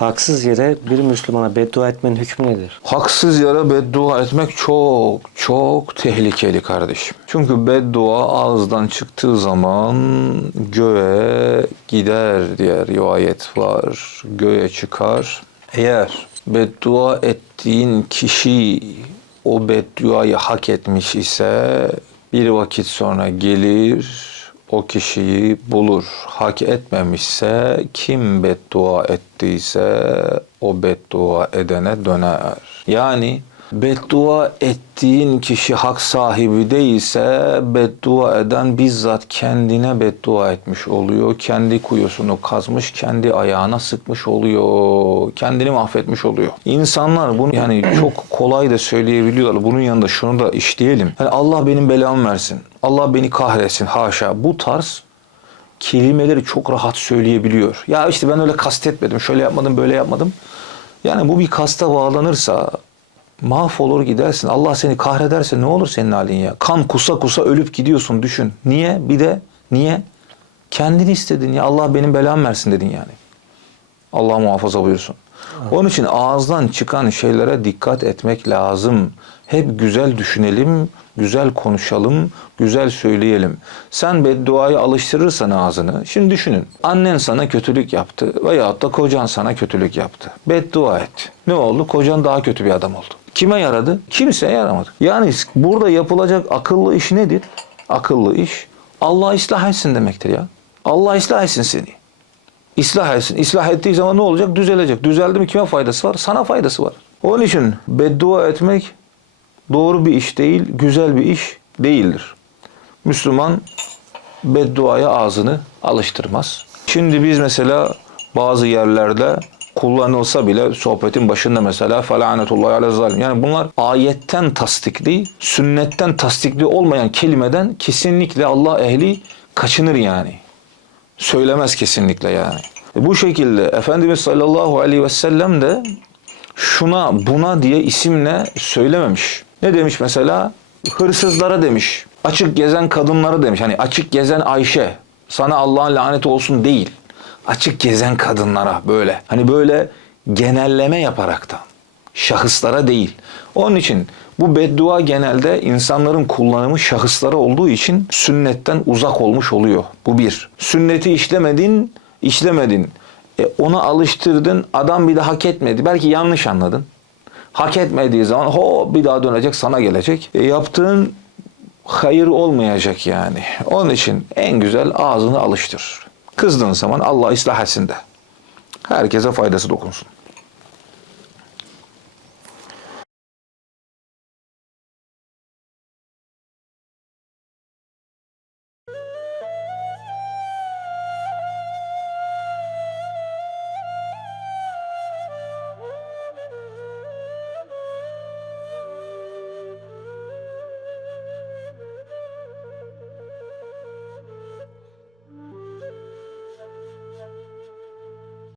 Haksız yere bir Müslümana beddua etmenin hükmü nedir? Haksız yere beddua etmek çok çok tehlikeli kardeşim. Çünkü beddua ağızdan çıktığı zaman göğe gider diye rivayet var. Göğe çıkar. Eğer beddua ettiğin kişi o bedduayı hak etmiş ise bir vakit sonra gelir o kişiyi bulur. Hak etmemişse kim beddua ettiyse o beddua edene döner. Yani beddua ettiğin kişi hak sahibi değilse beddua eden bizzat kendine beddua etmiş oluyor. Kendi kuyusunu kazmış, kendi ayağına sıkmış oluyor. Kendini mahvetmiş oluyor. İnsanlar bunu yani çok kolay da söyleyebiliyorlar. Bunun yanında şunu da işleyelim. Yani Allah benim belamı versin. Allah beni kahretsin. Haşa. Bu tarz kelimeleri çok rahat söyleyebiliyor. Ya işte ben öyle kastetmedim. Şöyle yapmadım, böyle yapmadım. Yani bu bir kasta bağlanırsa mahvolur gidersin. Allah seni kahrederse ne olur senin halin ya? Kan kusa kusa ölüp gidiyorsun düşün. Niye? Bir de niye? Kendini istedin ya. Allah benim belamı versin dedin yani. Allah muhafaza buyursun. Onun için ağızdan çıkan şeylere dikkat etmek lazım. Hep güzel düşünelim, güzel konuşalım, güzel söyleyelim. Sen bedduayı alıştırırsan ağzını, şimdi düşünün. Annen sana kötülük yaptı veyahut da kocan sana kötülük yaptı. Beddua et. Ne oldu? Kocan daha kötü bir adam oldu. Kime yaradı? Kimseye yaramadı. Yani burada yapılacak akıllı iş nedir? Akıllı iş Allah ıslah etsin demektir ya. Allah ıslah etsin seni. İslah etsin. İslah ettiği zaman ne olacak? Düzelecek. Düzeldi mi kime faydası var? Sana faydası var. Onun için beddua etmek doğru bir iş değil, güzel bir iş değildir. Müslüman bedduaya ağzını alıştırmaz. Şimdi biz mesela bazı yerlerde kullanılsa bile sohbetin başında mesela felanetullahi ale zalim. Yani bunlar ayetten tasdikli, sünnetten tasdikli olmayan kelimeden kesinlikle Allah ehli kaçınır yani söylemez kesinlikle yani. E Bu şekilde Efendimiz sallallahu aleyhi ve sellem de şuna buna diye isimle söylememiş. Ne demiş mesela? Hırsızlara demiş. Açık gezen kadınlara demiş. Hani açık gezen Ayşe sana Allah'ın laneti olsun değil. Açık gezen kadınlara böyle. Hani böyle genelleme yaparaktan şahıslara değil. Onun için bu beddua genelde insanların kullanımı şahıslara olduğu için sünnetten uzak olmuş oluyor. Bu bir. Sünneti işlemedin, işlemedin. E ona alıştırdın, adam bir de hak etmedi. Belki yanlış anladın. Hak etmediği zaman ho bir daha dönecek sana gelecek. E yaptığın hayır olmayacak yani. Onun için en güzel ağzını alıştır. Kızdığın zaman Allah ıslah etsin de. Herkese faydası dokunsun.